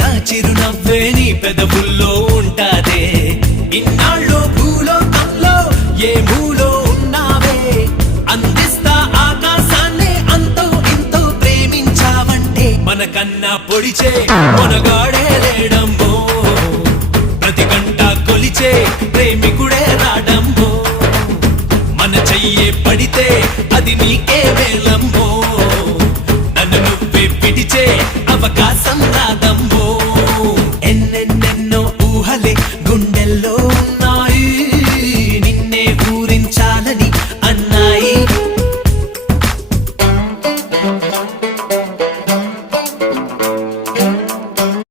నా చిరునవ్వే నీ పెదవుల్లో ఉంటాదే. ఇన్నాళ్ళు భూలోకంలో ఏ మూలో ఉన్నావే, అందిస్తా ఆకాశాన్ని అంతో ఇంతో ప్రేమించావంటే. మనకన్నా పొడిచే మనగాడు